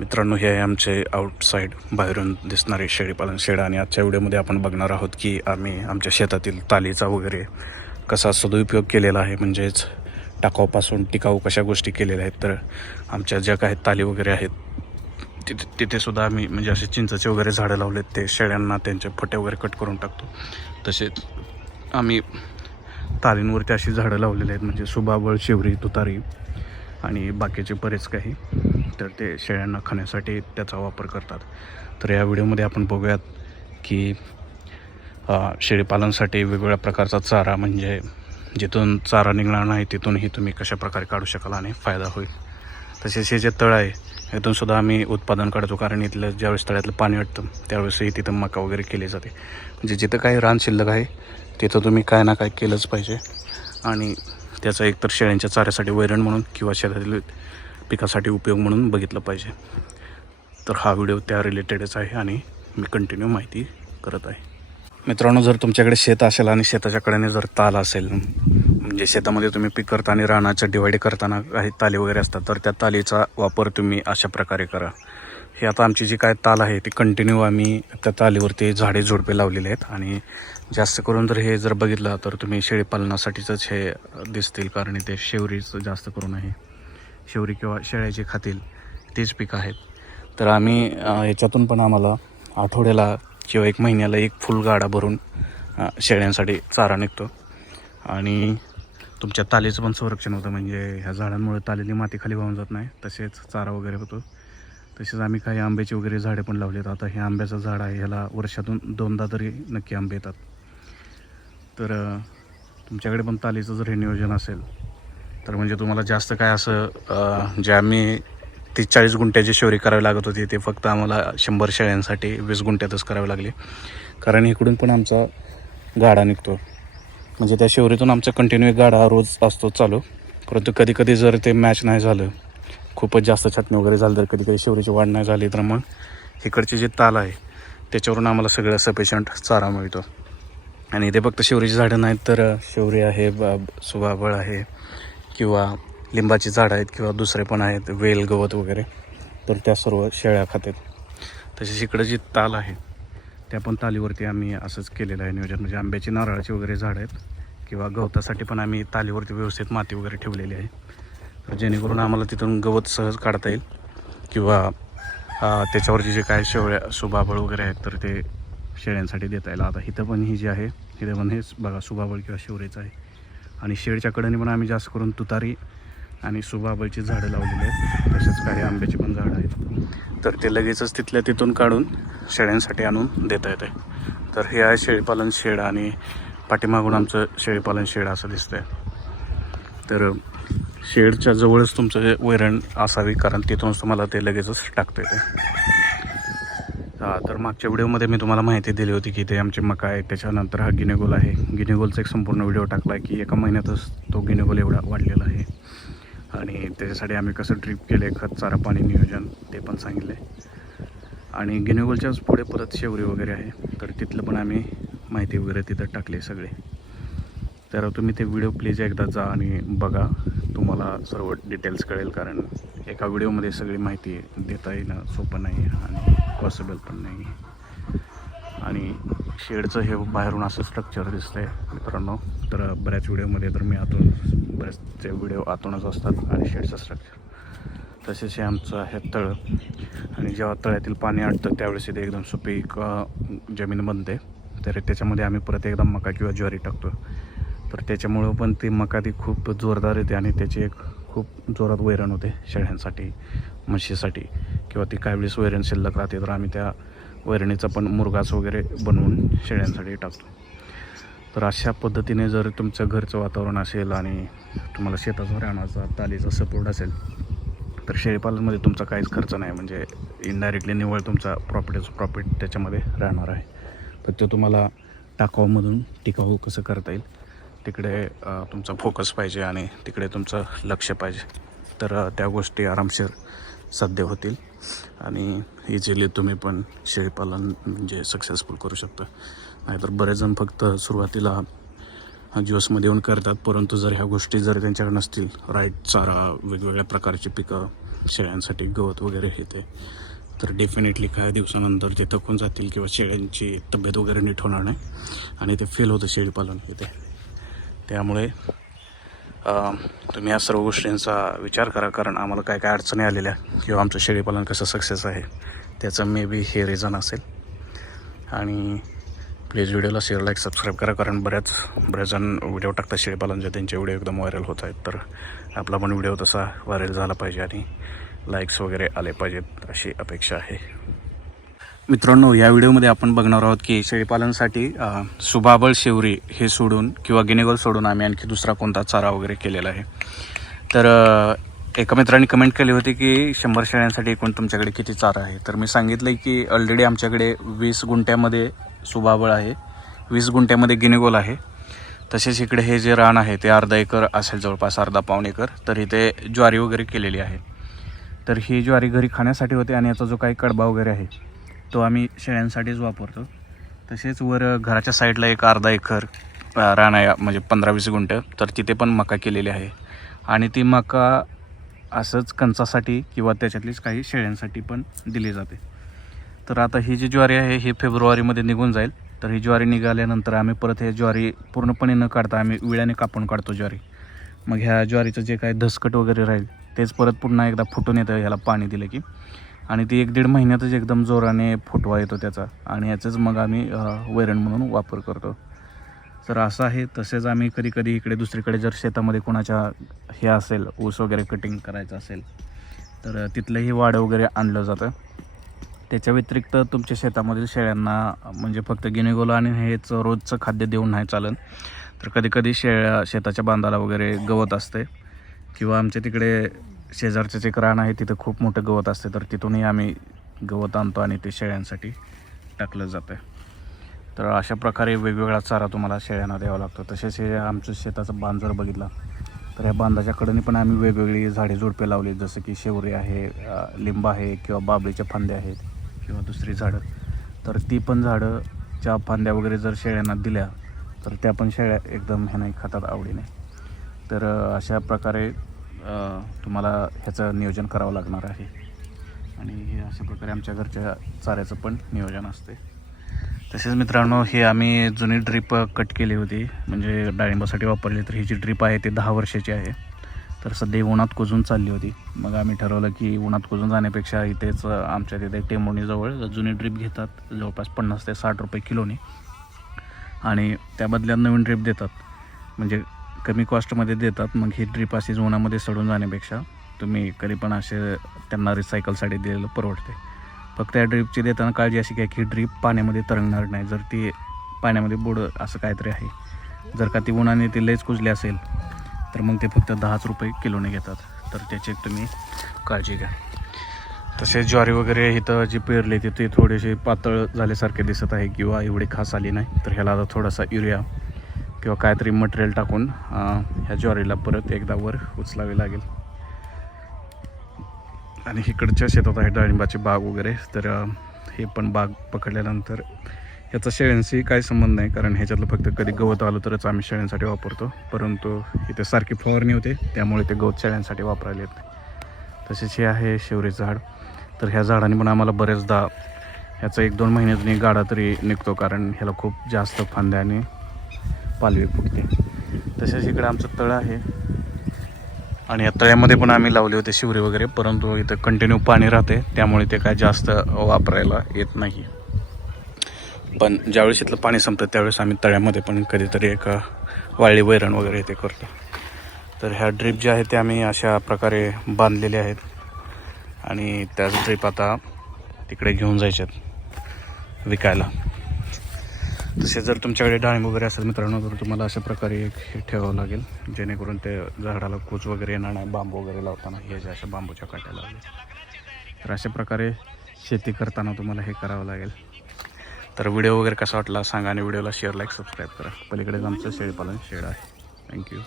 मित्रांनो हे आहे आमचे आउटसाईड बाहेरून दिसणारे शेळीपालन शेड आणि आजच्या व्हिडिओमध्ये आपण बघणार आहोत की आम्ही आमच्या शेतातील तालीचा वगैरे कसा सदुपयोग केलेला आहे म्हणजेच टाकाऊपासून टिकाऊ कशा गोष्टी केलेल्या आहेत. तर आमच्या ज्या काही ताली वगैरे आहेत तिथे तिथेसुद्धा आम्ही म्हणजे असे चिंचाचे वगैरे झाडं लावलेत. ते शेळ्यांना त्यांचे फटे वगैरे कट करून टाकतो. तसेच आम्ही तालींवरती अशी झाडं लावलेली आहेत म्हणजे सुबाबळ शिवरी तुतारी आणि बाकीचे बरेच काही. तर ते शेळ्यांना खाण्यासाठी त्याचा वापर करतात. तर या व्हिडिओमध्ये आपण बघूयात की शेळीपालनसाठी वेगवेगळ्या प्रकारचा चारा म्हणजे जिथून चारा निघणार नाही तिथूनही तुम्ही कशा प्रकारे काढू शकाल आणि फायदा होईल. तसेच हे जे तळ आहे यातून सुद्धा आम्ही उत्पादन काढतो कारण इथलं ज्यावेळेस तळ्यातलं पाणी वाटतं त्यावेळेसही तिथं मका वगैरे केली जाते. म्हणजे जिथं काही रान शिल्लक आहे तिथं तुम्ही काय ना काय केलंच पाहिजे. आणि त्याचा एकतर शेळ्यांच्या चाऱ्यासाठी वैरण म्हणून किंवा शेतातील पिकासाठी उपयोग म्हणून बघितलं पाहिजे. तर हा व्हिडिओ त्या रिलेटेडच आहे आणि मी कंटिन्यू माहिती करत आहे. मित्रांनो जर तुमच्याकडे शेत असेल आणि शेताच्या कडेने जर ताल असेल म्हणजे शेतामध्ये तुम्ही पीक करता आणि रानाचं डिवाईड करताना काही ताली वगैरे असतात तर त्या तालीचा वापर तुम्ही अशा प्रकारे करा. हे आता आमची जी काय ताल आहे ती कंटिन्यू आम्ही त्या तालीवरती झाडे झुडपे लावलेले आहेत आणि जास्त करून जर हे जर बघितलं तर तुम्ही शेळीपालनासाठीच हे दिसतील कारण ते शेवरीचं जास्त करून आहे. शेवरी किंवा शेळ्या जे खातील तेच पिकं आहेत. तर आम्ही याच्यातून पण आम्हाला आठवड्याला किंवा एक महिन्याला एक फुल गाडा भरून शेळ्यांसाठी चारा निघतो. आणि तुमच्या तालीचं पण संरक्षण होतं म्हणजे ह्या झाडांमुळे तालेली माती खाली वाहून जात नाही तसेच चारा वगैरे होतो. तसेच आम्ही काही आंब्याची वगैरे झाडे पण लावलेत. आता हे आंब्याचं झाड आहे ह्याला वर्षातून दोनदा तरी नक्की आंबे येतात. तर तुमच्याकडे पण तालीचं जर हे नियोजन असेल तर म्हणजे तुम्हाला जास्त काय असं जे आम्ही तीस चाळीस गुंठ्याची शेवरी करावी लागत होती ते फक्त आम्हाला शंभर शेळ्यांसाठी वीस गुंठ्यातच करावी लागली. कारण इकडून पण आमचा गाडा निघतो. म्हणजे त्या शेवरीतून आमचा कंटिन्यू एक गाडा रोज असतो चालू. परंतु कधी कधी जर ते मॅच नाही झालं खूपच जास्त छाटणी वगैरे झाली तर कधी कधी शेवरीची वाढ नाही झाली तर मग इकडचे जे ताल आहे त्याच्यावरून आम्हाला सगळं सफिशियंट चारा मिळतो. आणि इथे फक्त शेवरीची झाडं नाहीत तर शेवरी आहे ब सुबाबळ आहे किंवा लिंबाची झाडं आहेत किंवा दुसरे पण आहेत वेल गवत वगैरे तर त्या सर्व शेळ्या खातात तसेच इकडं जी ताल आहे त्या पण तालीवरती आम्ही असंच केलेलं आहे नियोजन. म्हणजे आंब्याची नारळाची वगैरे झाडं आहेत किंवा गवतासाठी पण आम्ही तालीवरती व्यवस्थित माती वगैरे ठेवलेली आहे. तर जेणेकरून आम्हाला तिथून गवत सहज काढता येईल किंवा त्याच्यावरची त्याच्यावरचे जे काय शेवळ्या सुबाबळ वगैरे आहेत तर ते शेळ्यांसाठी देता येईल. आता इथं पण ही जी आहे इथं पण हेच बघा सुबाबळ किंवा शेवरेचं आहे. आणि शेडच्या कडेने पण आम्ही जास्त करून तुतारी आणि सुबाबळची झाडं लावलेली आहेत. तसेच काही आंब्याची पण झाडं आहेत. तर ते लगेचच तिथल्या तिथून काढून शेळ्यांसाठी आणून देता येते तर हे आहे शेळीपालन शेड आणि पाठीमागून आमचं शेळीपालन शेड असं दिसतंय. तर शेडच्या जवळच तुमचं वैरण असावी कारण तिथूनच तुम्हाला ते लगेचच टाकता येते हा तर मागच्या व्हिडिओमध्ये मी तुम्हाला माहिती दिली होती की ते आमचे मका आहे त्याच्यानंतर हा गिनेगोल आहे. गिनेगोलचा एक संपूर्ण व्हिडिओ टाकला आहे की एका महिन्यातच तो गिनेगोल एवढा वाढलेला आहे. आणि त्याच्यासाठी आम्ही कसं ट्रीप केलं आहे खत चारा पाणी नियोजन ते पण सांगितलं आहे आणि गिनेगोलच्याच पुढे परत शेवरी वगैरे आहे तर तिथलं पण आम्ही माहिती वगैरे तिथं टाकले सगळे. तर तुम्ही ते व्हिडिओ प्लीज एकदा जा आणि बघा तुम्हाला सर्व डिटेल्स कळेल कारण एका व्हिडिओमध्ये सगळी माहिती देता येणं सोपं नाही आणि पॉसिबल पण नाही आणि शेडचं हे बाहेरून असं स्ट्रक्चर दिसतं आहे मित्रांनो. तर बऱ्याच व्हिडिओमध्ये तर मी आतून बरेचसे व्हिडिओ आतूनच असतात आणि शेडचं स्ट्रक्चर तसेच हे आमचं आहे तळ. आणि जेव्हा तळ्यातील पाणी आटतं त्यावेळेस इथे एकदम सुपीक जमीन बनते. तर त्याच्यामध्ये आम्ही परत एकदा मका किंवा ज्वारी टाकतो तर त्याच्यामुळं पण ती मका ती खूप जोरदार येते आणि त्याची एक खूप जोरात वैरण होते शेळ्यांसाठी म्हशीसाठी. किंवा ती काय वेळेस वैरण शिल्लक राहते तर आम्ही त्या वैरणीचा पण मुरगास वगैरे बनवून शेळ्यांसाठी टाकतो. तर अशा पद्धतीने जर तुमचं घरचं वातावरण असेल आणि तुम्हाला शेताचा राहण्याचा तालीचा सपोर्ट असेल तर शेळीपालनमध्ये तुमचा काहीच खर्च नाही. म्हणजे इनडायरेक्टली निव्वळ तुमचा प्रॉफिटचं प्रॉफिट त्याच्यामध्ये राहणार आहे. तर ते तुम्हाला टाकावमधून टिकाऊ कसं करता येईल तिकडे तुमचा फोकस पाहिजे आणि तिकडे तुमचं लक्ष पाहिजे. तर त्या गोष्टी आरामशीर साध्य होतील. आणि इझिली तुम्ही पण शेळीपालन म्हणजे सक्सेसफुल करू शकता. नाहीतर बरेच जण फक्त सुरुवातीला ज्यूसमध्ये येऊन करतात परंतु जर ह्या गोष्टी जर त्यांच्याकडे नसतील राईट चारा वेगवेगळ्या प्रकारची पिकं शेळ्यांसाठी गवत वगैरे हे ते तर डेफिनेटली काही दिवसानंतर ते थकून जातील किंवा शेळ्यांची तब्येत वगैरे नीट होणार नाही आणि ते फेल होतं शेळीपालन इथे त्यामुळे तुम्ही या सर्व गोष्टींचा विचार करा कारण आम्हाला काय काय अडचणी आलेल्या किंवा आमचं शेळीपालन कसं सक्सेस आहे त्याचं मे बी हे रिझन असेल. आणि प्लीज व्हिडिओला शेअर लाईक सबस्क्राईब करा कारण बऱ्याच बऱ्याच जण व्हिडिओ टाकतात शेळीपालनचे त्यांचे व्हिडिओ एकदम व्हायरल होत आहेत. तर आपला पण व्हिडिओ तसा व्हायरल झाला पाहिजे आणि लाईक्स वगैरे आले पाहिजेत अशी अपेक्षा आहे. मित्रांनो या व्हिडिओमध्ये आपण बघणार आहोत की शेळीपालनसाठी सुबाबळ शेवरी हे सोडून किंवा गिनेगोल सोडून आम्ही आणखी दुसरा कोणता चारा वगैरे केलेला आहे. तर एका मित्राने कमेंट केली होती की शंभर शेळ्यांसाठी एकूण तुमच्याकडे किती चारा आहे? तर मी सांगितलं आहे की ऑलरेडी आमच्याकडे वीस गुंठ्यामध्ये सुबाबळ आहे वीस गुंठ्यामध्ये गिनेगोल आहे. तसेच इकडे हे जे रान आहे ते अर्धा एकर असेल जवळपास अर्धा पाऊण एकर. तर इथे ज्वारी वगैरे केलेली आहे. तर ही ज्वारी घरी खाण्यासाठी होते आणि याचा जो काही कडबा वगैरे आहे तो आम्ही शेळ्यांसाठीच वापरतो. तसेच वर घराच्या साईडला एक अर्धा एकर अ, रान आहे म्हणजे पंधरा वीस गुंठ. तर तिथे पण मका केलेली आहे. आणि ती मका असंच कंचासाठी किंवा त्याच्यातलीच काही शेळ्यांसाठी पण दिली जाते. तर आता ही जी ज्वारी आहे ही फेब्रुवारीमध्ये निघून जाईल. तर ही ज्वारी निघाल्यानंतर आम्ही परत हे ज्वारी पूर्णपणे न काढता आम्ही विळ्याने कापून काढतो ज्वारी. मग ह्या ज्वारीचं जे काही धसकट वगैरे राहील तेच परत पुन्हा एकदा फुटून येतं ह्याला पाणी दिलं की. आणि ती एक दीड महिन्यातच एकदम जोराने फुटवा येतो त्याचा. आणि याचंच मग आम्ही वैरण म्हणून वापर करतो. तर असं आहे तसेच आम्ही कधी कधी इकडे दुसरीकडे जर शेतामध्ये कोणाच्या हे असेल ऊस वगैरे कटिंग करायचं असेल तर तिथलंही वाडं वगैरे आणलं जातं. त्याच्या व्यतिरिक्त तुमच्या शेतामधील शेळ्यांना म्हणजे फक्त गिनेगोला आणि हेच रोजचं खाद्य देऊन नाही चालत तर कधीकधी शेळ्या शेताच्या बांधाला वगैरे गवत असते. किंवा आमच्या तिकडे शेजारचं एक रान आहे तिथं खूप मोठं गवत असते तर तिथूनही आम्ही गवत आणतो आणि ते शेळ्यांसाठी टाकलं जातं तर अशा प्रकारे वेगवेगळा चारा तुम्हाला शेळ्यांना द्यावा लागतो. तसेच हे आमचं शेताचं बांध जर बघितला तर या बांधाच्या कडेने पण आम्ही वेगवेगळी झाडे झुडपे लावली जसं की शेवरी आहे लिंब आहे किंवा बाबळीच्या फांद्या आहेत किंवा दुसरी झाडं. तर ती पण झाडं ज्या फांद्या वगैरे जर शेळ्यांना दिल्या तर त्या पण शेळ्या एकदम ह्याने खातात आवडीने. तर अशा प्रकारे तुम्हाला ह्याचं नियोजन करावं लागणार आहे. आणि हे अशा प्रकारे आमच्या घरच्या चाऱ्याचं पण नियोजन असते तसेच मित्रांनो हे आम्ही जुनी ड्रीप कट केली होती. म्हणजे डाळिंबासाठी वापरली तर ही जी ड्रीप आहे ती दहा वर्षाची आहे. तर सध्या उन्हात कुजून चालली होती. मग आम्ही ठरवलं की उन्हात कुजून जाण्यापेक्षा इथेच आमच्या तिथे टेंबोणीजवळ जुनी ड्रीप घेतात. जवळपास पन्नास ते साठ रुपये किलोनी. आणि त्या बदल्यात नवीन ड्रीप देतात. म्हणजे कमी कॉस्टमध्ये देतात मग ही ड्रीप अशीच उन्हामध्ये सडून जाण्यापेक्षा तुम्ही कधी पण असे त्यांना रिसायकलसाठी दिलेलं परवडते. फक्त या ड्रीपची देताना काळजी अशी घ्या की ड्रीप पाण्यामध्ये तरंगणार नाही. जर ती पाण्यामध्ये बुड असं काहीतरी आहे जर का ती उन्हाने ती लयच कुजली असेल तर मग ते फक्त दहाच रुपये किलोने घेतात. तर त्याची तुम्ही काळजी घ्या. तसेच ज्वारी वगैरे इथं जी पेरली ती ते थोडेसे पातळ झाल्यासारखे दिसत आहे किंवा एवढी खास आली नाही तर ह्याला आता थोडासा युरिया किंवा काहीतरी मटेरियल टाकून ह्या ज्वारीला परत एकदा वर उचलावी लागेल. आणि इकडच्या शेतात आहे डाळिंबाची बाग वगैरे. तर हे पण बाग पकडल्यानंतर याचा शेळ्यांशी काही संबंध नाही कारण ह्याच्यातलं फक्त कधी गवत आलं तरच आम्ही शेळ्यांसाठी वापरतो. परंतु इथे सारखी फवारणी होते त्यामुळे ते गवत शेळ्यांसाठी वापरायला येत नाही. तसेच हे आहे शेवरी झाड. तर ह्या झाडाने पण आम्हाला बरेचदा ह्याचा एक दोन महिन्यातून एक गाडा तरी निघतो कारण ह्याला खूप जास्त फांद्या आणि पालवी फुटते तसेच इकडे आमचं तळं आहे. आणि या तळ्यामध्ये पण आम्ही लावले होते शिवरे वगैरे परंतु इथं कंटिन्यू पाणी राहते त्यामुळे ते काय जास्त वापरायला येत नाही. पण ज्यावेळेस इथलं पाणी संपतं त्यावेळेस आम्ही तळ्यामध्ये पण कधीतरी एक अ, वाळली वैरण वगैरे ते करतो. तर ह्या ड्रीप ज्या आहेत त्या आम्ही अशा प्रकारे बांधलेल्या आहेत. आणि त्याच ड्रीप आता तिकडे घेऊन जायच्यात विकायला. तसे जर तुमच्याकडे डाळिंब वगैरे असेल मित्रांनो तर तुम्हाला अशा प्रकारे एक हे ठेवावं लागेल जेणेकरून ते झाडाला कूच वगैरे येणार नाही बांबू वगैरे लावताना हे जे अशा बांबूच्या काट्या लावले तर अशा प्रकारे शेती करताना तुम्हाला हे करावं लागेल. तर व्हिडिओ वगैरे कसा वाटला सांगा आणि व्हिडिओला शेअर लाईक सबस्क्राईब करा. पलीकडेच आमचं शेळीपालन शेड आहे. थँक्यू